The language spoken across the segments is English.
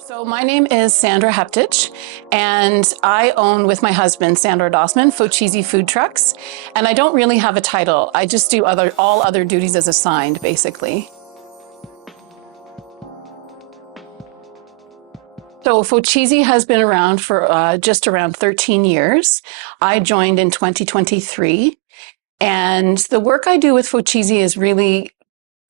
So my name is Sandra Hepditch, and I own, with my husband, Sandor, Food Food Trucks. And I don't really have a title. I just do all other duties as assigned, basically. So Food has been around for just around 13 years. I joined in 2023. And the work I do with Food is really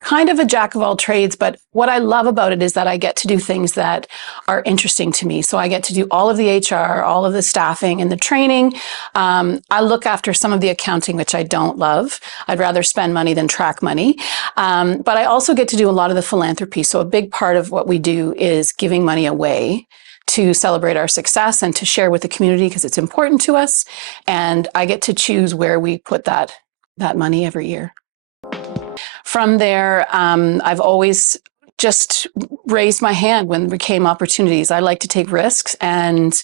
kind of a jack of all trades, but what I love about it is that I get to do things that are interesting to me. So I get to do all of the HR, all of the staffing and the training. I look after some of the accounting, which I don't love. I'd rather spend money than track money. But I also get to do a lot of the philanthropy. So a big part of what we do is giving money away to celebrate our success and to share with the community because it's important to us. And I get to choose where we put that money every year. From there, I've always just raised my hand when there came opportunities. I like to take risks, and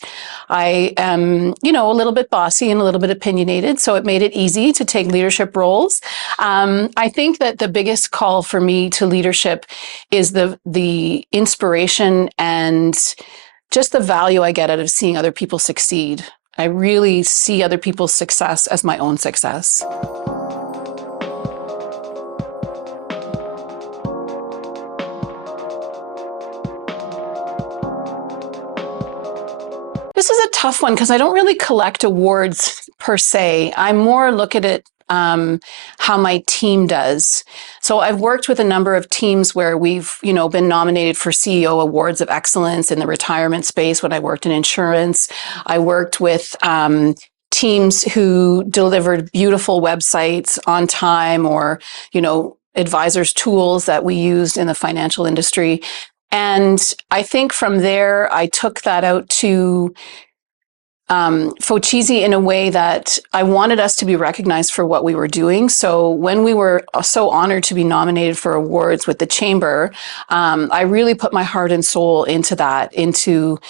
I am, a little bit bossy and a little bit opinionated, so it made it easy to take leadership roles. I think that the biggest call for me to leadership is the inspiration and just the value I get out of seeing other people succeed. I really see other people's success as my own success. This is a tough one because I don't really collect awards per se. I more look at it how my team does. So I've worked with a number of teams where we've, been nominated for CEO Awards of Excellence in the retirement space when I worked in insurance. I worked with teams who delivered beautiful websites on time or, advisors' tools that we used in the financial industry. And I think from there, I took that out to Food in a way that I wanted us to be recognized for what we were doing. So when we were so honored to be nominated for awards with the Chamber, I really put my heart and soul into that, into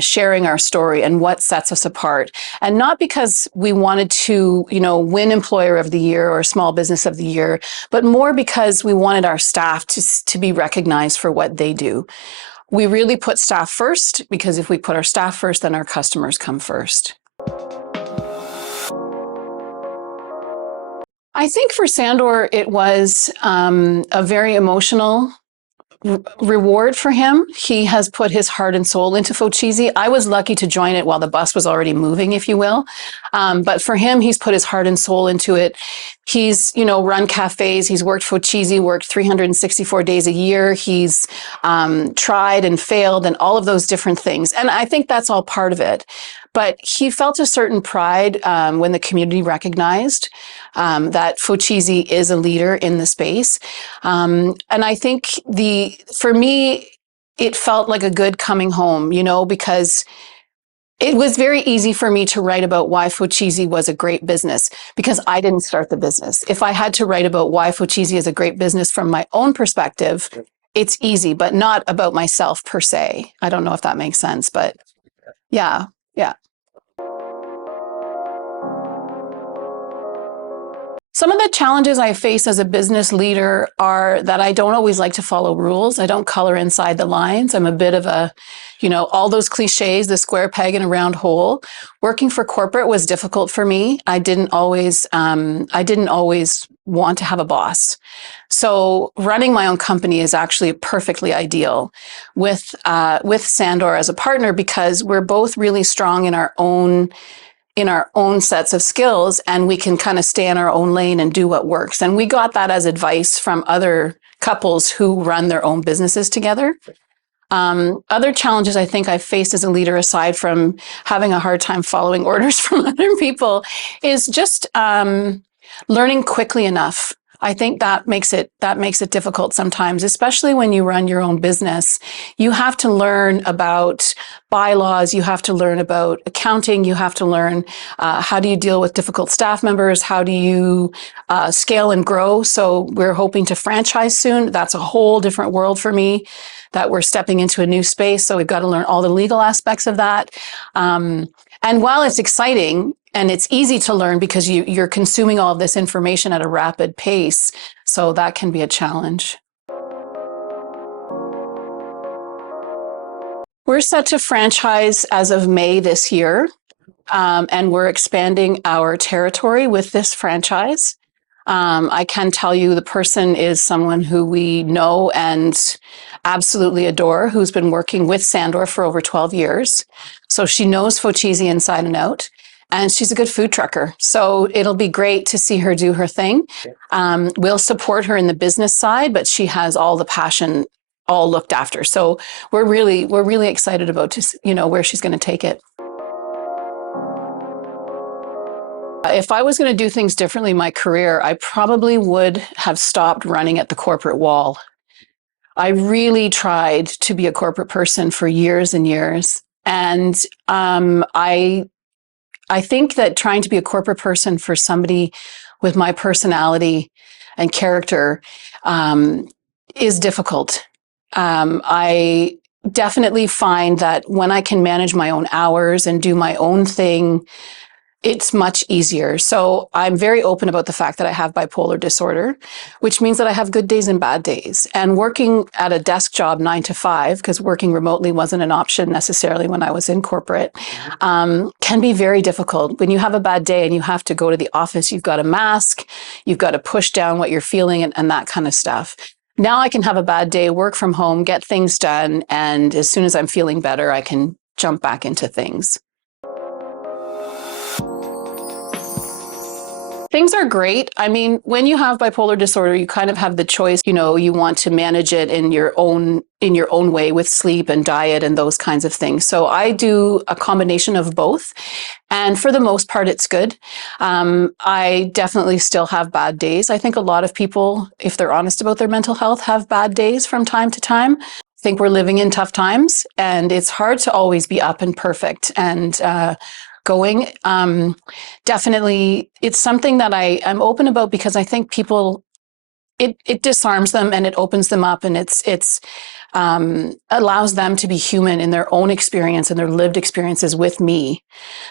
sharing our story and what sets us apart. And not because we wanted to, win Employer of the Year or Small Business of the Year, but more because we wanted our staff to be recognized for what they do. We really put staff first, because if we put our staff first, then our customers come first. I think for Sandor, it was a very emotional reward for him. He has put his heart and soul into Food. I was lucky to join it while the bus was already moving, if you will. But for him, he's put his heart and soul into it. He's, run cafes. He's worked Food, worked 364 days a year. He's tried and failed and all of those different things. And I think that's all part of it. But he felt a certain pride when the community recognized that Food is a leader in the space. And I think for me, it felt like a good coming home, because it was very easy for me to write about why Food was a great business because I didn't start the business. If I had to write about why Food is a great business from my own perspective, it's easy, but not about myself per se. I don't know if that makes sense, but yeah. Some of the challenges I face as a business leader are that I don't always like to follow rules. I don't color inside the lines. I'm a bit of a, all those cliches, the square peg in a round hole. Working for corporate was difficult for me. I didn't always want to have a boss. So running my own company is actually perfectly ideal with Sandor as a partner because we're both really strong in our own sets of skills, and we can kind of stay in our own lane and do what works. And we got that as advice from other couples who run their own businesses together. Other challenges I think I've faced as a leader, aside from having a hard time following orders from other people, is just learning quickly enough. I think that makes it difficult sometimes, especially when you run your own business. You have to learn about bylaws, you have to learn about accounting, you have to learn how do you deal with difficult staff members, how do you scale and grow. So we're hoping to franchise soon. That's a whole different world for me, that we're stepping into a new space. So we've got to learn all the legal aspects of that. And while it's exciting, and it's easy to learn because you're consuming all of this information at a rapid pace, so that can be a challenge. We're set to franchise as of May this year, and we're expanding our territory with this franchise. I can tell you the person is someone who we know and absolutely adore, who's been working with Sandor for over 12 years. So she knows Fochese inside and out, and she's a good food trucker. So it'll be great to see her do her thing. We'll support her in the business side, but she has all the passion all looked after. So we're really excited about where she's going to take it. If I was going to do things differently in my career, I probably would have stopped running at the corporate wall. I really tried to be a corporate person for years and years. And I think that trying to be a corporate person for somebody with my personality and character is difficult. I definitely find that when I can manage my own hours and do my own thing, it's much easier. So I'm very open about the fact that I have bipolar disorder, which means that I have good days and bad days. And working at a desk job 9 to 5, because working remotely wasn't an option necessarily when I was in corporate, can be very difficult. When you have a bad day and you have to go to the office, you've got a mask, you've got to push down what you're feeling and that kind of stuff. Now I can have a bad day, work from home, get things done, and as soon as I'm feeling better, I can jump back into things. Things are great. I mean, when you have bipolar disorder, you kind of have the choice, you want to manage it in your own way with sleep and diet and those kinds of things. So I do a combination of both. And for the most part, it's good. I definitely still have bad days. I think a lot of people, if they're honest about their mental health, have bad days from time to time. I think we're living in tough times, and it's hard to always be up and perfect and going. Definitely, it's something that I'm open about because I think people, it disarms them and it opens them up, and it's allows them to be human in their own experience and their lived experiences with me.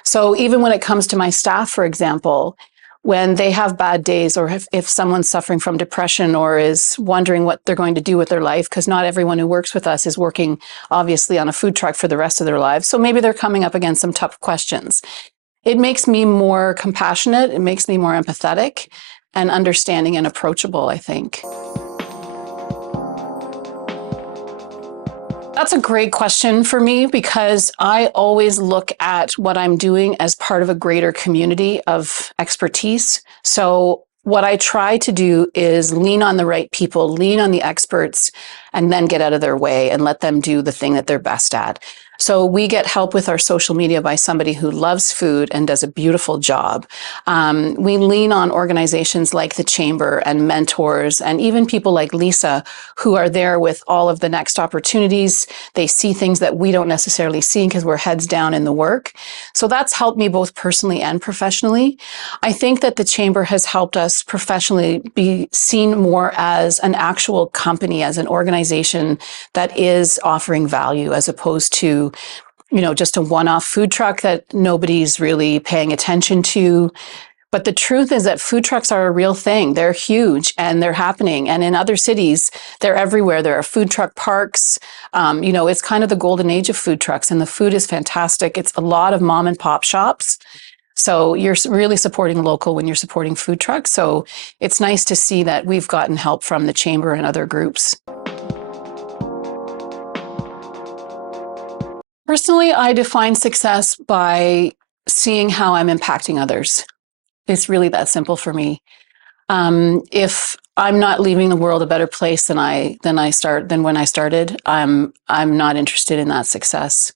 So even when it comes to my staff, for example, when they have bad days, or if someone's suffering from depression or is wondering what they're going to do with their life, because not everyone who works with us is working obviously on a food truck for the rest of their lives. So maybe they're coming up against some tough questions. It makes me more compassionate. It makes me more empathetic and understanding and approachable, I think. That's a great question for me because I always look at what I'm doing as part of a greater community of expertise. So what I try to do is lean on the right people, lean on the experts, and then get out of their way and let them do the thing that they're best at. So we get help with our social media by somebody who loves food and does a beautiful job. We lean on organizations like the Chamber and mentors, and even people like Lisa, who are there with all of the next opportunities. They see things that we don't necessarily see because we're heads down in the work. So that's helped me both personally and professionally. I think that the Chamber has helped us professionally be seen more as an actual company, as an organization that is offering value, as opposed to just a one-off food truck that nobody's really paying attention to. But the truth is that food trucks are a real thing. They're huge and they're happening. And in other cities, they're everywhere. There are food truck parks. It's kind of the golden age of food trucks, and the food is fantastic. It's a lot of mom and pop shops. So you're really supporting local when you're supporting food trucks. So it's nice to see that we've gotten help from the Chamber and other groups. Personally, I define success by seeing how I'm impacting others. It's really that simple for me. If I'm not leaving the world a better place than when I started, I'm not interested in that success.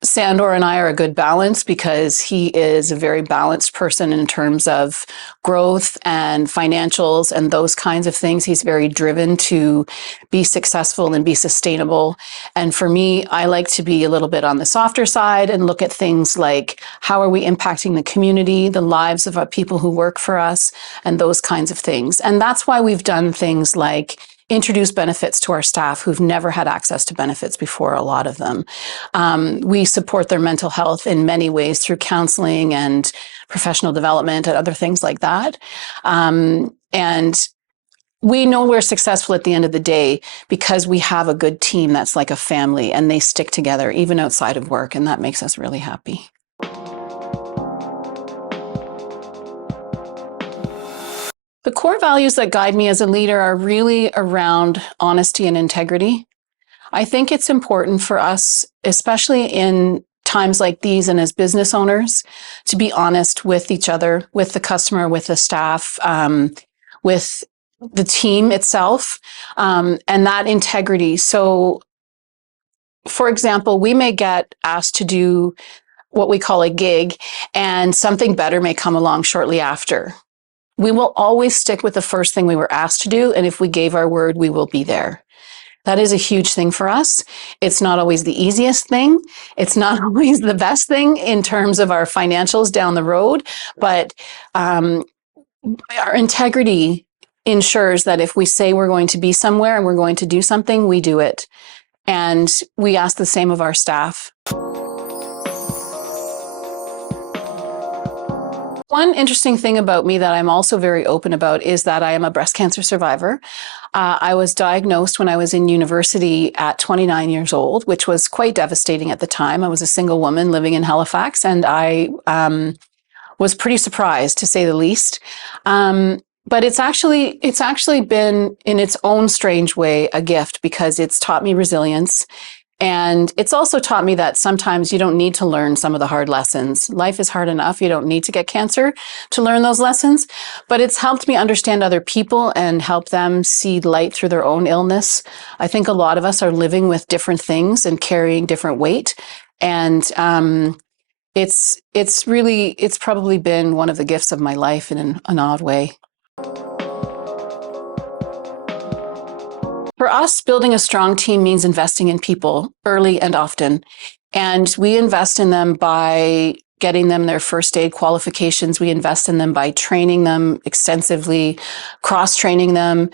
Sandor and I are a good balance because he is a very balanced person in terms of growth and financials and those kinds of things. He's very driven to be successful and be sustainable. And for me, I like to be a little bit on the softer side and look at things like how are we impacting the community, the lives of our people who work for us, and those kinds of things. And that's why we've done things like introduce benefits to our staff who've never had access to benefits before, a lot of them. We support their mental health in many ways through counseling and professional development and other things like that. And we know we're successful at the end of the day because we have a good team that's like a family and they stick together even outside of work, and that makes us really happy. The core values that guide me as a leader are really around honesty and integrity. I think it's important for us, especially in times like these and as business owners, to be honest with each other, with the customer, with the staff, with the team itself, and that integrity. So, for example, we may get asked to do what we call a gig, and something better may come along shortly after. We will always stick with the first thing we were asked to do, and if we gave our word, we will be there. That is a huge thing for us. It's not always the easiest thing. It's not always the best thing in terms of our financials down the road, but our integrity ensures that if we say we're going to be somewhere and we're going to do something, we do it. And we ask the same of our staff. One interesting thing about me that I'm also very open about is that I am a breast cancer survivor. I was diagnosed when I was in university at 29 years old, which was quite devastating at the time. I was a single woman living in Halifax, and I was pretty surprised, to say the least. But it's actually been, in its own strange way, a gift, because it's taught me resilience. And it's also taught me that sometimes you don't need to learn some of the hard lessons. Life is hard enough. You don't need to get cancer to learn those lessons. But it's helped me understand other people and help them see light through their own illness. I think a lot of us are living with different things and carrying different weight. And it's probably been one of the gifts of my life in an odd way. For us, building a strong team means investing in people early and often. And we invest in them by getting them their first aid qualifications. We invest in them by training them extensively, cross-training them.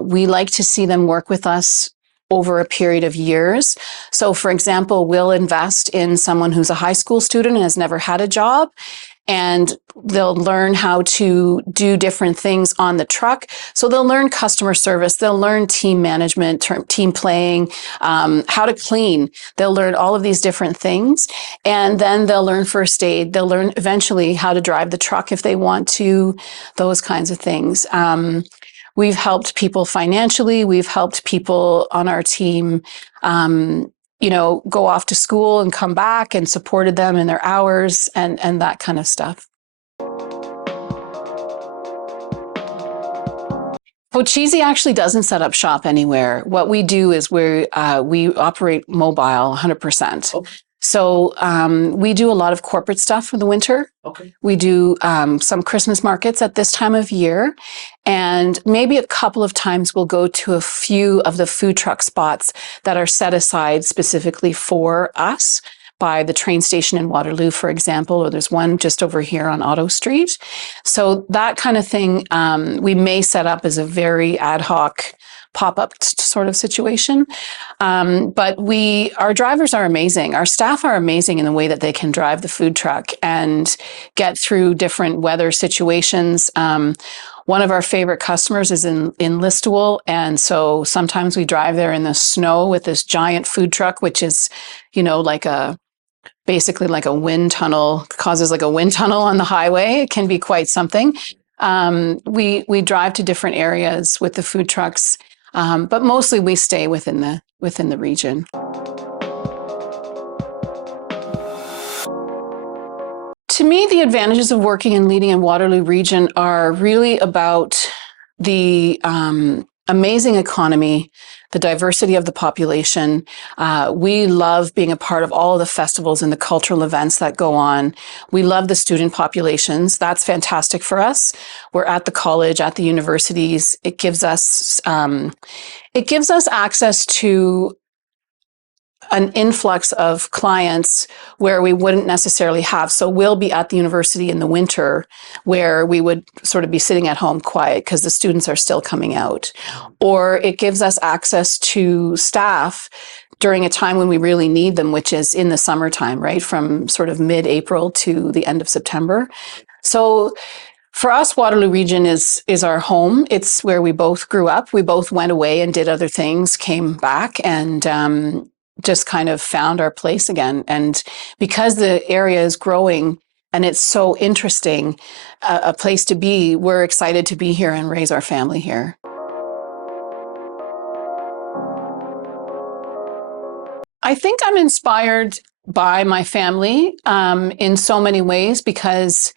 We like to see them work with us over a period of years. So, for example, we'll invest in someone who's a high school student and has never had a job, and they'll learn how to do different things on the truck. So they'll learn customer service, they'll learn team management, team playing, how to clean. They'll learn all of these different things. And then they'll learn first aid. They'll learn eventually how to drive the truck if they want to, those kinds of things. We've helped people financially. We've helped people on our team go off to school and come back, and supported them in their hours and that kind of stuff. Fochese actually doesn't set up shop anywhere. What we do is we operate mobile 100%. Okay. So we do a lot of corporate stuff for the winter. Okay. We do some Christmas markets at this time of year. And maybe a couple of times we'll go to a few of the food truck spots that are set aside specifically for us by the train station in Waterloo, for example, or there's one just over here on Otto Street. So that kind of thing we may set up as a very ad hoc pop-up sort of situation. But our drivers are amazing. Our staff are amazing in the way that they can drive the food truck and get through different weather situations. One of our favorite customers is in Listowel, and so sometimes we drive there in the snow with this giant food truck, which is, basically like a wind tunnel, causes like a wind tunnel on the highway. It can be quite something. We drive to different areas with the food trucks, but mostly we stay within the region. To me, the advantages of working and leading in Waterloo region are really about the amazing economy, the diversity of the population. We love being a part of all of the festivals and the cultural events that go on. We love the student populations. That's fantastic for us. We're at the college, at the universities. It gives us access to an influx of clients where we wouldn't necessarily have. So we'll be at the university in the winter where we would sort of be sitting at home quiet because the students are still coming out. Or it gives us access to staff during a time when we really need them, which is in the summertime, right? From sort of mid-April to the end of September. So For us, Waterloo Region is our home. It's where we both grew up. We both went away and did other things, came back, and just kind of found our place again. And because the area is growing and it's so interesting, a place to be, we're excited to be here and raise our family here. I think I'm inspired by my family in so many ways because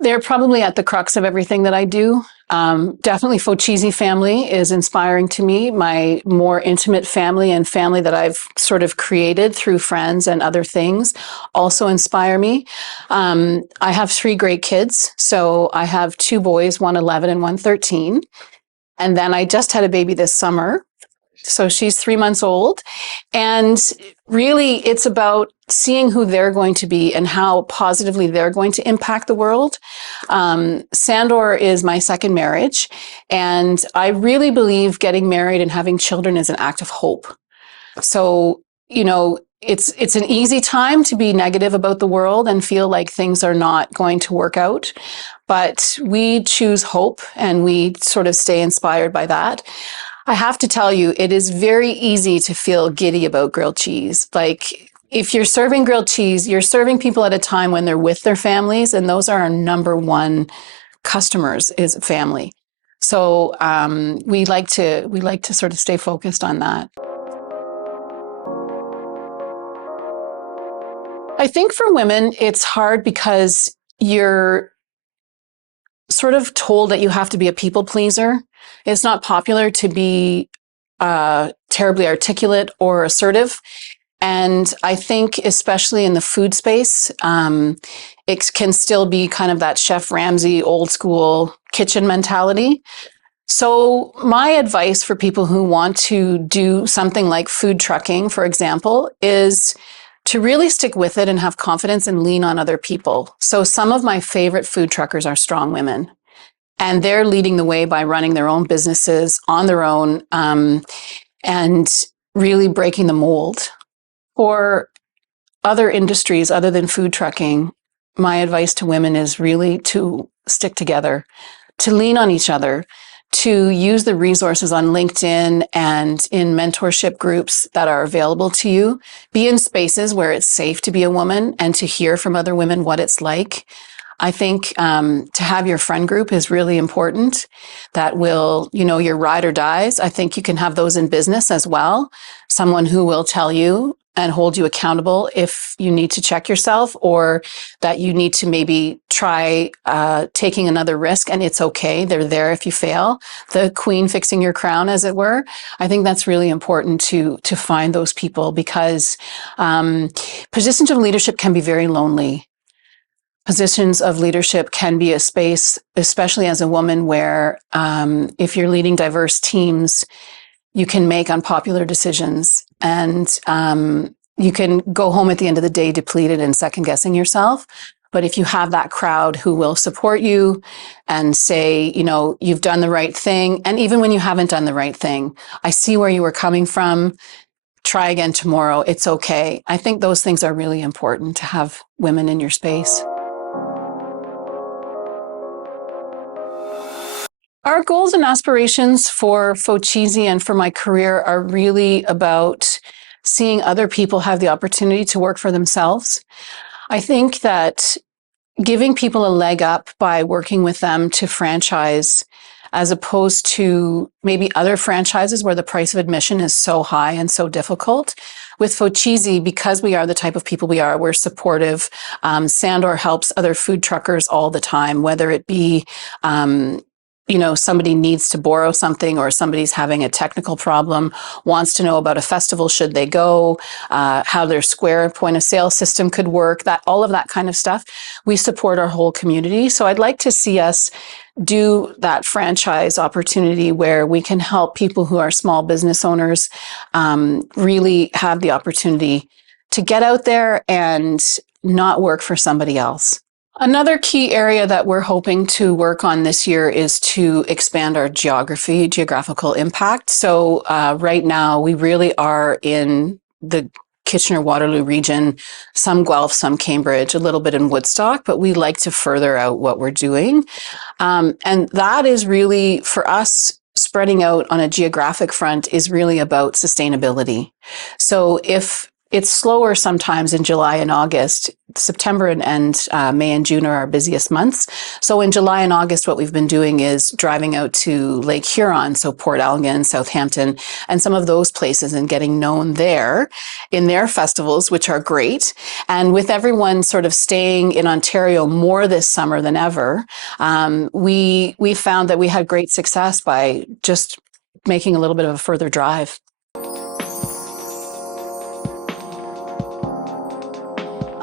they're probably at the crux of everything that I do. Definitely Fochese family is inspiring to me. My more intimate family and family that I've sort of created through friends and other things also inspire me. I have 3 great kids. So I have 2 boys, one 11 and one 13. And then I just had a baby this summer. So she's 3 months old. And really, it's about seeing who they're going to be and how positively they're going to impact the world. Sandor is my second marriage. And I really believe getting married and having children is an act of hope. So, it's an easy time to be negative about the world and feel like things are not going to work out. But we choose hope and we sort of stay inspired by that. I have to tell you, it is very easy to feel giddy about grilled cheese. Like, if you're serving grilled cheese, you're serving people at a time when they're with their families, and those are our number one customers is family. So we like to sort of stay focused on that. I think for women, it's hard because you're sort of told that you have to be a people pleaser. It's not popular to be terribly articulate or assertive. And I think, especially in the food space, it can still be kind of that Chef Ramsay old school kitchen mentality. So my advice for people who want to do something like food trucking, for example, is to really stick with it and have confidence and lean on other people. So some of my favorite food truckers are strong women. And they're leading the way by running their own businesses on their own and really breaking the mold. For other industries other than food trucking, my advice to women is really to stick together, to lean on each other, to use the resources on LinkedIn and in mentorship groups that are available to you. Be in spaces where it's safe to be a woman and to hear from other women what it's like. I think to have your friend group is really important. That will, your ride or dies. I think you can have those in business as well. Someone who will tell you and hold you accountable if you need to check yourself or that you need to maybe try taking another risk and it's okay. They're there if you fail. The queen fixing your crown, as it were. I think that's really important to find those people because positions of leadership can be very lonely. Positions of leadership can be a space, especially as a woman, where if you're leading diverse teams, you can make unpopular decisions and you can go home at the end of the day depleted and second guessing yourself. But if you have that crowd who will support you and say, you've done the right thing, and even when you haven't done the right thing, I see where you were coming from, try again tomorrow, it's okay. I think those things are really important to have women in your space. Our goals and aspirations for Fochese and for my career are really about seeing other people have the opportunity to work for themselves. I think that giving people a leg up by working with them to franchise, as opposed to maybe other franchises where the price of admission is so high and so difficult. With Fochese, because we are the type of people we are, we're supportive. Sandor helps other food truckers all the time, whether it be somebody needs to borrow something or somebody's having a technical problem, wants to know about a festival, should they go, how their Square point of sale system could work, all of that kind of stuff. We support our whole community. So I'd like to see us do that franchise opportunity where we can help people who are small business owners really have the opportunity to get out there and not work for somebody else. Another key area that we're hoping to work on this year is to expand our geographical impact. So right now, we really are in the Kitchener-Waterloo region, some Guelph, some Cambridge, a little bit in Woodstock, but we like to further out what we're doing. And that is really, for us, spreading out on a geographic front is really about sustainability. So if it's slower sometimes in July and August, September and May and June are our busiest months. So in July and August, what we've been doing is driving out to Lake Huron, so Port Elgin, Southampton, and some of those places, and getting known there in their festivals, which are great. And with everyone sort of staying in Ontario more this summer than ever, we found that we had great success by just making a little bit of a further drive.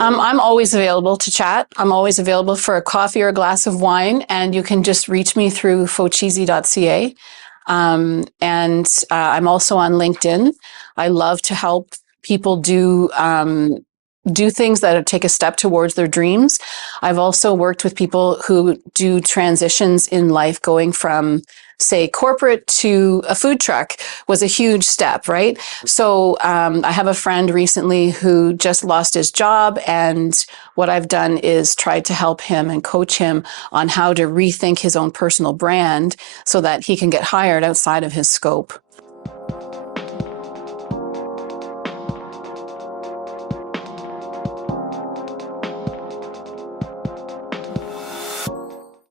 I'm always available to chat. I'm always available for a coffee or a glass of wine, and you can just reach me through focheesy.ca. And I'm also on LinkedIn. I love to help people do things that take a step towards their dreams. I've also worked with people who do transitions in life, going from, say, corporate to a food truck was a huge step, right? So I have a friend recently who just lost his job, and what I've done is tried to help him and coach him on how to rethink his own personal brand so that he can get hired outside of his scope.